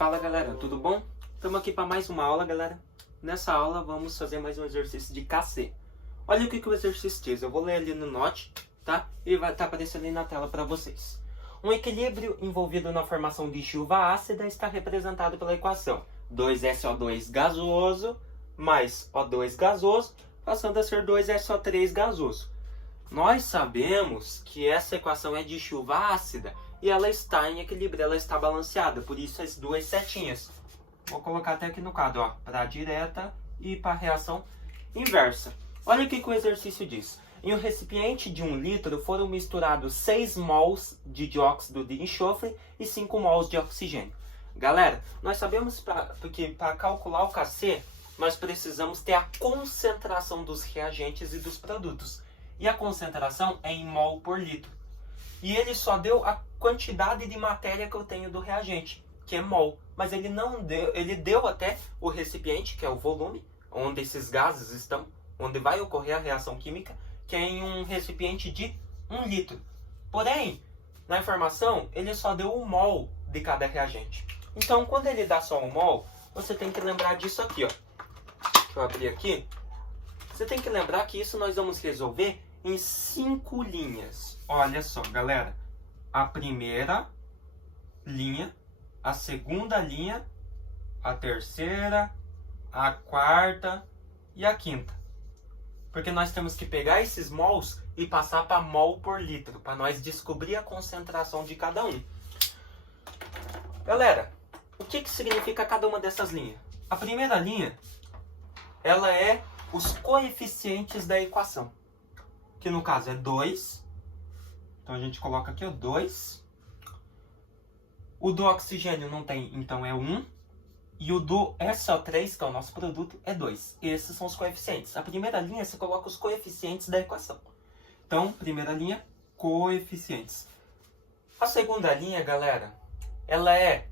Fala galera, tudo bom? Estamos aqui para mais uma aula, galera. Nessa aula vamos fazer mais um exercício de KC. Olha o que o exercício diz, eu vou ler ali no Note, tá? E vai estar aparecendo aí na tela para vocês. Um equilíbrio envolvido na formação de chuva ácida está representado pela equação 2SO2 gasoso mais O2 gasoso, passando a ser 2SO3 gasoso. Nós sabemos que essa equação é de chuva ácida e ela está em equilíbrio, ela está balanceada, por isso as duas setinhas. Vou colocar até aqui no quadro, ó, para a direta e para a reação inversa. Olha o que o exercício diz. Em um recipiente de 1 litro foram misturados 6 mols de dióxido de enxofre e 5 mols de oxigênio. Galera, nós sabemos que para calcular o KC, nós precisamos ter a concentração dos reagentes e dos produtos. E a concentração é em mol por litro. E ele só deu a quantidade de matéria que eu tenho do reagente, que é mol. Mas ele não deu, ele deu até o recipiente, que é o volume, onde esses gases estão, onde vai ocorrer a reação química, que é em um recipiente de 1 litro. Porém, na informação, ele só deu o mol de cada reagente. Então, quando ele dá só um mol, você tem que lembrar disso aqui, ó. Deixa eu abrir aqui. Você tem que lembrar que isso nós vamos resolver em 5 linhas. Olha só, galera. A primeira linha, a segunda linha, a terceira, a quarta e a quinta. Porque nós temos que pegar esses mols e passar para mol por litro, para nós descobrir a concentração de cada um. Galera, o que significa cada uma dessas linhas? A primeira linha, ela é os coeficientes da equação, que no caso é 2. Então a gente coloca aqui o 2. O do oxigênio não tem, então é 1. E o do SO3, que é o nosso produto, é 2. Esses são os coeficientes. A primeira linha, você coloca os coeficientes da equação. Então, primeira linha, coeficientes. A segunda linha, galera, ela é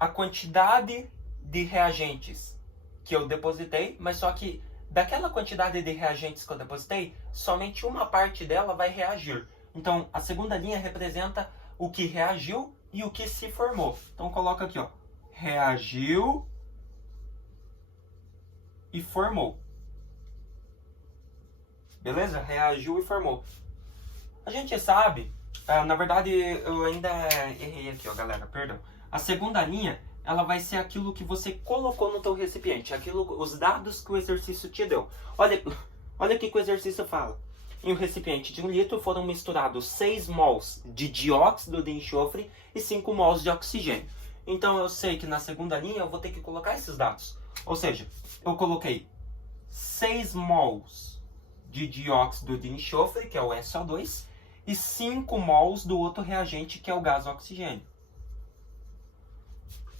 a quantidade de reagentes que eu depositei, mas só que daquela quantidade de reagentes que eu depositei, somente uma parte dela vai reagir. Então, a segunda linha representa o que reagiu e o que se formou. Então, coloca aqui, ó. Reagiu e formou. Beleza? Reagiu e formou. A gente sabe, na verdade eu ainda errei aqui, ó, galera, perdão. A segunda linha, ela vai ser aquilo que você colocou no teu recipiente, os dados que o exercício te deu. Olha o que o exercício fala. Em um recipiente de 1 litro foram misturados 6 mols de dióxido de enxofre e 5 mols de oxigênio. Então eu sei que na segunda linha eu vou ter que colocar esses dados. Ou seja, eu coloquei 6 mols de dióxido de enxofre, que é o SO2, e 5 mols do outro reagente, que é o gás oxigênio.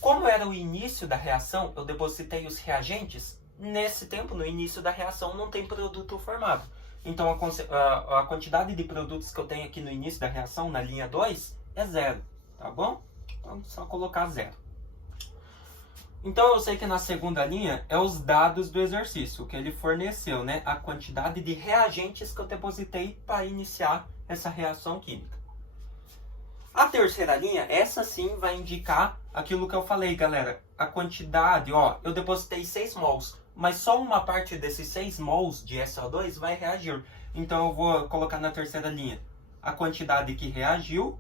Como era o início da reação, eu depositei os reagentes. Nesse tempo, no início da reação, não tem produto formado. Então a quantidade de produtos que eu tenho aqui no início da reação, na linha 2, é 0. Tá bom? Então, só colocar 0. Então, eu sei que na segunda linha é os dados do exercício, o que ele forneceu, né? A quantidade de reagentes que eu depositei para iniciar essa reação química. A terceira linha, essa sim vai indicar aquilo que eu falei, galera. A quantidade, ó, eu depositei 6 mols, mas só uma parte desses 6 mols de SO2 vai reagir. Então, eu vou colocar na terceira linha a quantidade que reagiu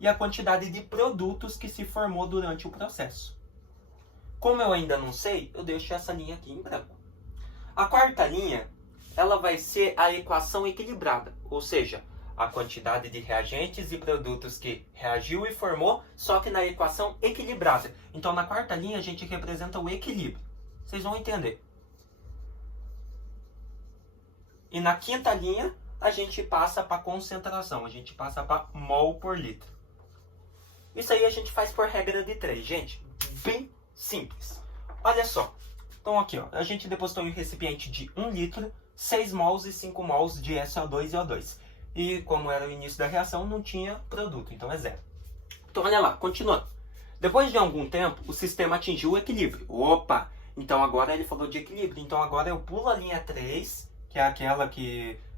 e a quantidade de produtos que se formou durante o processo. Como eu ainda não sei, eu deixo essa linha aqui em branco. A quarta linha, ela vai ser a equação equilibrada, ou seja, a quantidade de reagentes e produtos que reagiu e formou, só que na equação equilibrada. Então, na quarta linha, a gente representa o equilíbrio. Vocês vão entender. E na quinta linha, a gente passa para concentração, a gente passa para mol por litro. Isso aí a gente faz por regra de 3, gente. Bem simples. Olha só. Então aqui, ó, a gente depositou em um recipiente de 1 litro, 6 mols e 5 mols de SO2 e O2. E como era o início da reação, não tinha produto, então é 0. Então olha lá, continuando. Depois de algum tempo, o sistema atingiu o equilíbrio. Opa! Então agora ele falou de equilíbrio. Então agora eu pulo a linha 3, que é aquela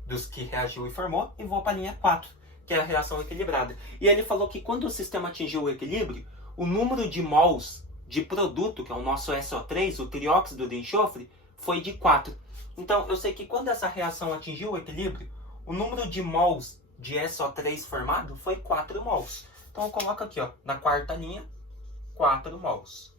dos que reagiu e formou, e vou para a linha 4. Que é a reação equilibrada. E ele falou que quando o sistema atingiu o equilíbrio, o número de mols de produto, que é o nosso SO3, o trióxido de enxofre, foi de 4. Então, eu sei que quando essa reação atingiu o equilíbrio, o número de mols de SO3 formado foi 4 mols. Então, eu coloco aqui, ó, na quarta linha, 4 mols.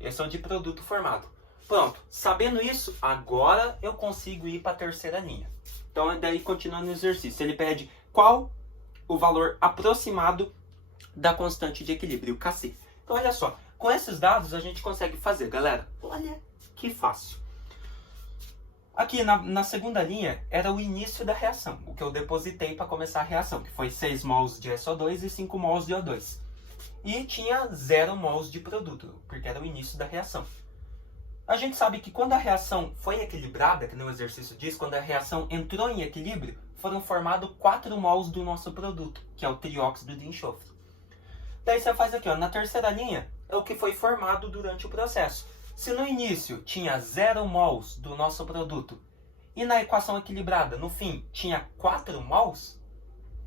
Esse é o de produto formado. Pronto, sabendo isso, agora eu consigo ir para a terceira linha. Então, daí, continuando o exercício, ele pede qual o valor aproximado da constante de equilíbrio, Kc. Então, olha só, com esses dados a gente consegue fazer, galera. Olha que fácil. Aqui na segunda linha era o início da reação, o que eu depositei para começar a reação, que foi 6 mols de SO2 e 5 mols de O2. E tinha 0 mols de produto, porque era o início da reação. A gente sabe que quando a reação foi equilibrada, que no exercício diz, quando a reação entrou em equilíbrio, foram formados 4 mols do nosso produto, que é o trióxido de enxofre. Daí você faz aqui, ó, na terceira linha, é o que foi formado durante o processo. Se no início tinha 0 mols do nosso produto e na equação equilibrada, no fim, tinha 4 mols,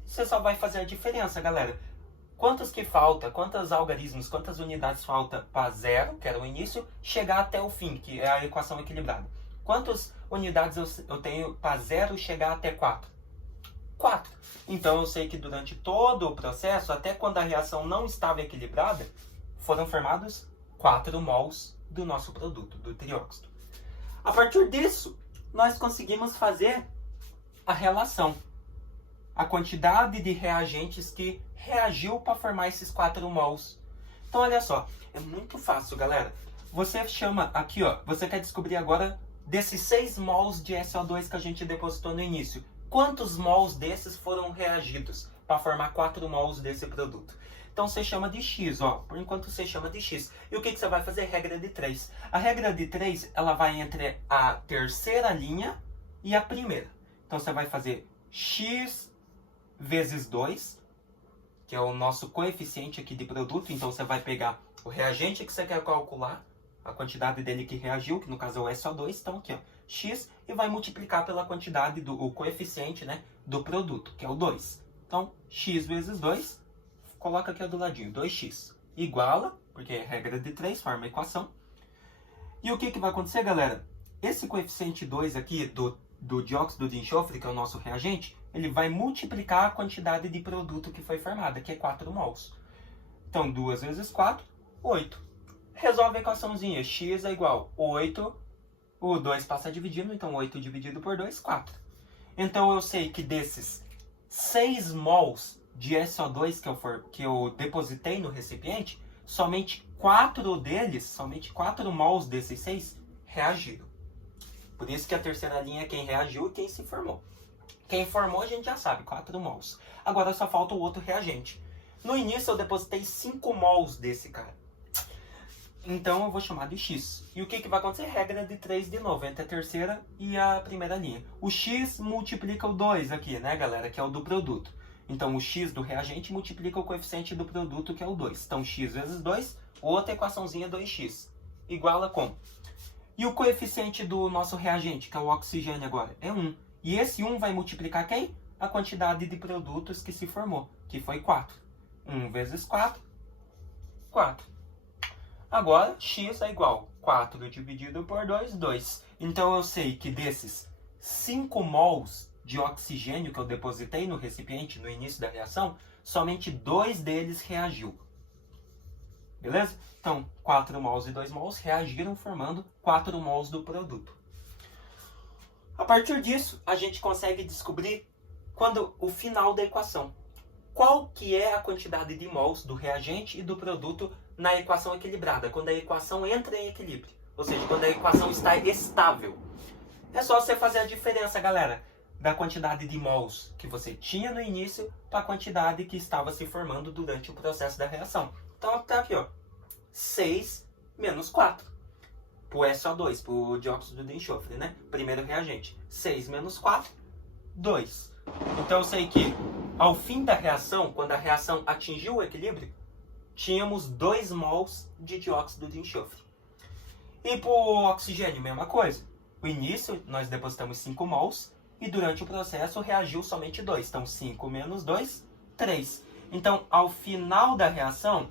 você só vai fazer a diferença, galera. Quantos que falta, quantos algarismos, quantas unidades falta para 0, que era o início, chegar até o fim, que é a equação equilibrada? Quantas unidades eu tenho para 0 chegar até 4? 4. Então eu sei que durante todo o processo, até quando a reação não estava equilibrada, foram formados 4 mols do nosso produto, do trióxido. A partir disso, nós conseguimos fazer a relação. A quantidade de reagentes que reagiu para formar esses 4 mols. Então, olha só, é muito fácil, galera. Você chama aqui, ó, você quer descobrir agora desses 6 mols de SO2 que a gente depositou no início. Quantos mols desses foram reagidos para formar 4 mols desse produto? Então, você chama de X, ó. Por enquanto, você chama de X. E o que você vai fazer? Regra de 3. A regra de 3, ela vai entre a terceira linha e a primeira. Então, você vai fazer X vezes 2, que é o nosso coeficiente aqui de produto. Então, você vai pegar o reagente que você quer calcular, a quantidade dele que reagiu, que no caso é o SO2. Então, aqui, ó, X, e vai multiplicar pela quantidade o coeficiente, né, do produto, que é o 2. Então, X vezes 2, coloca aqui do ladinho, 2x, iguala, porque é regra de 3, forma a equação. E o que vai acontecer, galera? Esse coeficiente 2 aqui do dióxido de enxofre, que é o nosso reagente, ele vai multiplicar a quantidade de produto que foi formada, que é 4 mols. Então, 2 vezes 4, 8. Resolve a equaçãozinha, x é igual a 8, o 2 passa dividindo, então 8 dividido por 2, 4. Então, eu sei que desses 6 mols de SO2 que eu depositei no recipiente, somente 4 deles, somente 4 mols desses 6 reagiram. Por isso que a terceira linha é quem reagiu e quem se formou. Quem formou a gente já sabe, 4 mols. Agora só falta o outro reagente. No início eu depositei 5 mols desse cara. Então eu vou chamar de X. E o que vai acontecer? Regra de 3 de novo, entre a terceira e a primeira linha. O X multiplica o 2 aqui, né, galera, que é o do produto. Então, o x do reagente multiplica o coeficiente do produto, que é o 2. Então, x vezes 2, outra equaçãozinha 2x. Igual a como? E o coeficiente do nosso reagente, que é o oxigênio agora, é 1. E esse 1 vai multiplicar quem? A quantidade de produtos que se formou, que foi 4. 1 vezes 4, 4. Agora, x é igual a 4 dividido por 2, 2. Então, eu sei que desses 5 mols de oxigênio que eu depositei no recipiente no início da reação, somente 2 deles reagiu. Beleza? Então, 4 mols e 2 mols reagiram formando 4 mols do produto. A partir disso, a gente consegue descobrir o final da equação. Qual que é a quantidade de mols do reagente e do produto na equação equilibrada, quando a equação entra em equilíbrio. Ou seja, quando a equação está estável. É só você fazer a diferença, galera, da quantidade de mols que você tinha no início para a quantidade que estava se formando durante o processo da reação. Então, tá aqui, ó, 6 menos 4. Para o SO2, para o dióxido de enxofre, né? Primeiro reagente. 6 menos 4, 2. Então, eu sei que, ao fim da reação, quando a reação atingiu o equilíbrio, tínhamos 2 mols de dióxido de enxofre. E para o oxigênio, mesma coisa. No início, nós depositamos 5 mols, e durante o processo reagiu somente 2. Então, 5 menos 2, 3. Então, ao final da reação,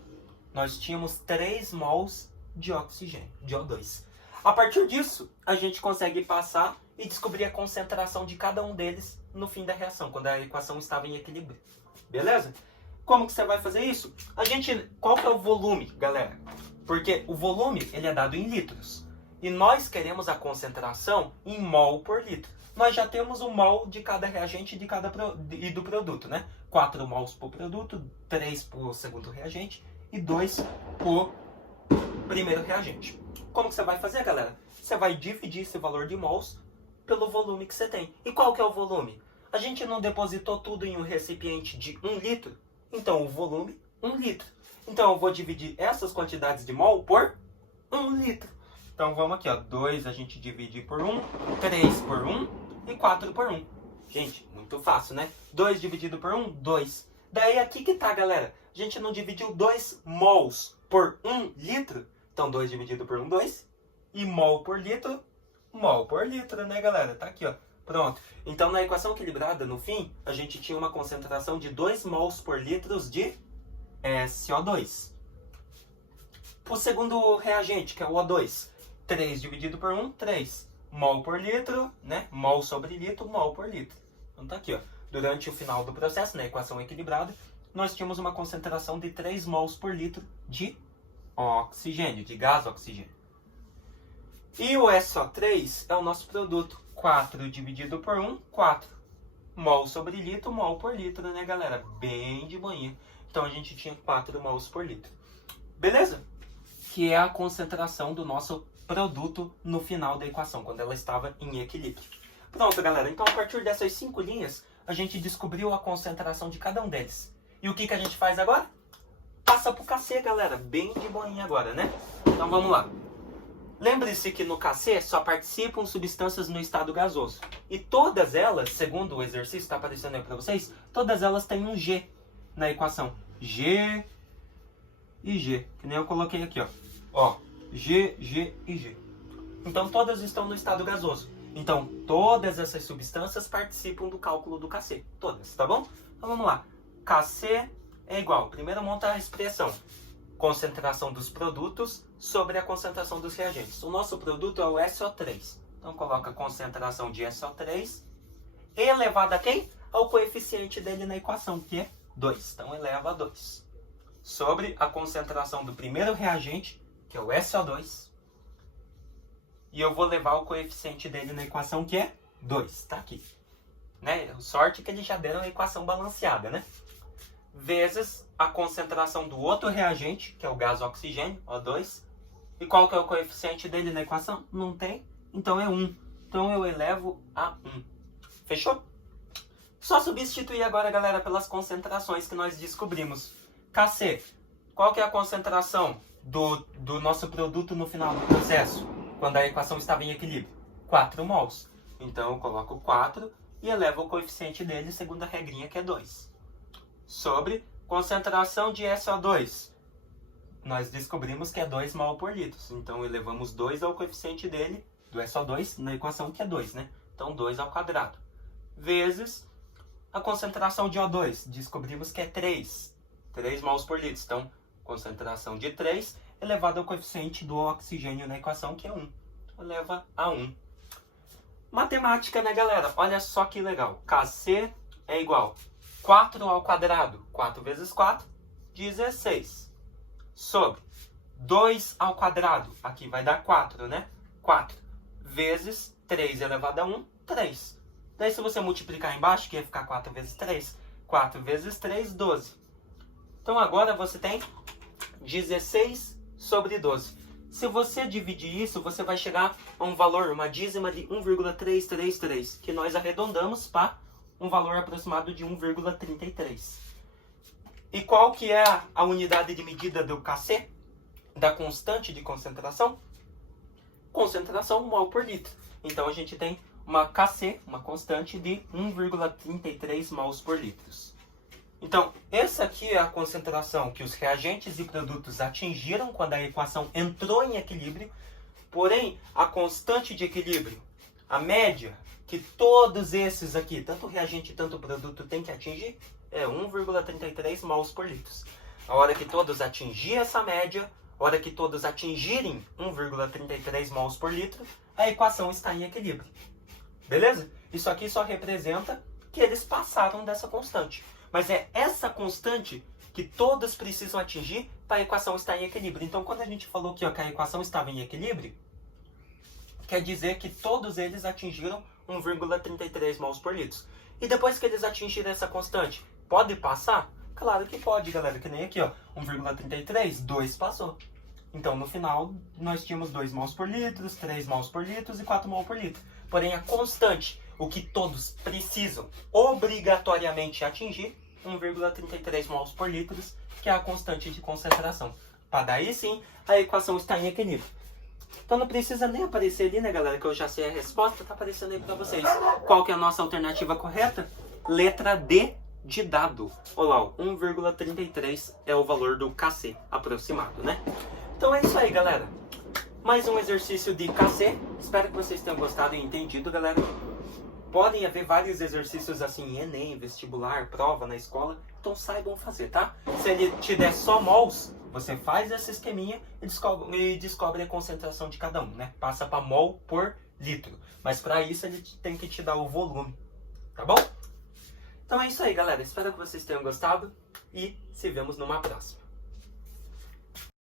Nós tínhamos 3 mols de oxigênio, de O2. A partir disso, a gente consegue passar e descobrir a concentração de cada um deles no fim da reação, quando a equação estava em equilíbrio. Beleza? Como que você vai fazer isso? Qual que é o volume, galera? Porque o volume ele é dado em litros. E nós queremos a concentração em mol por litro. Nós já temos o mol de cada reagente e do produto, né? 4 mols por produto, 3 por segundo reagente e 2 por primeiro reagente. Como que você vai fazer, galera? Você vai dividir esse valor de mols pelo volume que você tem. E qual que é o volume? A gente não depositou tudo em um recipiente de 1 litro? Então o volume, 1 litro. Então eu vou dividir essas quantidades de mol por 1 litro. Então vamos aqui, ó. 2 a gente divide por 1, 3 por 1 e 4 por 1. Gente, muito fácil, né? 2 dividido por 1, 2. Daí aqui que tá, galera. A gente não dividiu 2 mols por 1 litro? Então 2 dividido por 1, 2. E mol por litro, né, galera? Tá aqui, ó. Pronto. Então na equação equilibrada, no fim, a gente tinha uma concentração de 2 mols por litro de SO2. Pro segundo reagente, que é o O2, 3 dividido por 1, 3. Mol por litro, né? Mol sobre litro, mol por litro. Então tá aqui, ó. Durante o final do processo, na equação equilibrada, nós tínhamos uma concentração de 3 mols por litro de oxigênio, de gás oxigênio. E o SO3 é o nosso produto. 4 dividido por 1, 4. Mol sobre litro, mol por litro, né, galera? Bem de manhã. Então a gente tinha 4 mols por litro. Beleza? Que é a concentração do nosso produto no final da equação, quando ela estava em equilíbrio. Pronto, galera. Então, a partir dessas 5 linhas, a gente descobriu a concentração de cada um deles. E o que a gente faz agora? Passa pro KC, galera. Bem de boinha agora, né? Então, vamos lá. Lembre-se que no KC só participam substâncias no estado gasoso. E todas elas, segundo o exercício que está aparecendo aí para vocês, todas elas têm um G na equação. G e G. Que nem eu coloquei aqui, ó. Ó, G, G e G. Então, todas estão no estado gasoso. Então, todas essas substâncias participam do cálculo do KC. Todas, tá bom? Então, vamos lá. KC é igual. Primeiro, monta a expressão. Concentração dos produtos sobre a concentração dos reagentes. O nosso produto é o SO3. Então, coloca a concentração de SO3 elevada a quem? Ao coeficiente dele na equação, que é 2. Então, eleva a 2. Sobre a concentração do primeiro reagente, que é o SO2. E eu vou levar o coeficiente dele na equação, que é 2. Tá aqui. Né? Sorte que eles já deram a equação balanceada, né? Vezes a concentração do outro reagente, que é o gás oxigênio, O2. E qual que é o coeficiente dele na equação? Não tem. Então é 1. Então eu elevo a 1. Fechou? Só substituir agora, galera, pelas concentrações que nós descobrimos. KC. Qual que é a concentração do nosso produto no final do processo? Quando a equação estava em equilíbrio? 4 mols. Então eu coloco 4 e elevo o coeficiente dele segundo a regrinha, que é 2. Sobre concentração de SO2. Nós descobrimos que é 2 mol por litro. Então elevamos 2 ao coeficiente dele, do SO2, na equação que é 2, né? Então 2 ao quadrado. Vezes a concentração de O2. Descobrimos que é 3. 3 mols por litro. Então, concentração de 3 elevado ao coeficiente do oxigênio na equação, que é 1. Eleva a 1. Matemática, né, galera? Olha só que legal. KC é igual 4 ao quadrado. 4 vezes 4, 16. Sobre 2 ao quadrado. Aqui vai dar 4, né? 4 vezes 3 elevado a 1, 3. Daí se você multiplicar embaixo, que ia ficar 4 vezes 3. 4 vezes 3, 12. Então agora você tem 16 sobre 12. Se você dividir isso, você vai chegar a um valor, uma dízima de 1,333, que nós arredondamos para um valor aproximado de 1,33. E qual que é a unidade de medida do KC? Da constante de concentração? Concentração mol por litro. Então a gente tem uma KC, uma constante de 1,33 mols por litro. Então, essa aqui é a concentração que os reagentes e produtos atingiram quando a equação entrou em equilíbrio. Porém, a constante de equilíbrio, a média que todos esses aqui, tanto reagente quanto produto, tem que atingir, é 1,33 mols por litro. A hora que todos atingirem essa média, a hora que todos atingirem 1,33 mols por litro, a equação está em equilíbrio. Beleza? Isso aqui só representa que eles passaram dessa constante. Mas é essa constante que todos precisam atingir para a equação estar em equilíbrio. Então, quando a gente falou que a equação estava em equilíbrio, quer dizer que todos eles atingiram 1,33 mols por litro. E depois que eles atingiram essa constante, pode passar? Claro que pode, galera. Que nem aqui, ó. 1,33, 2 passou. Então, no final, nós tínhamos 2 mols por litro, 3 mols por litro e 4 mols por litro. Porém, a constante, o que todos precisam obrigatoriamente atingir, 1,33 mols por litro, que é a constante de concentração. Para daí sim, a equação está em equilíbrio. Então não precisa nem aparecer ali, né, galera, que eu já sei a resposta, tá aparecendo aí para vocês. Qual que é a nossa alternativa correta? Letra D de dado. Olha lá, 1,33 é o valor do Kc aproximado, né? Então é isso aí, galera. Mais um exercício de Kc. Espero que vocês tenham gostado e entendido, galera. Podem haver vários exercícios assim, Enem, vestibular, prova na escola. Então saibam fazer, tá? Se ele te der só mols, você faz esse esqueminha e descobre a concentração de cada um, né? Passa para mol por litro. Mas para isso ele tem que te dar o volume, tá bom? Então é isso aí, galera. Espero que vocês tenham gostado e se vemos numa próxima.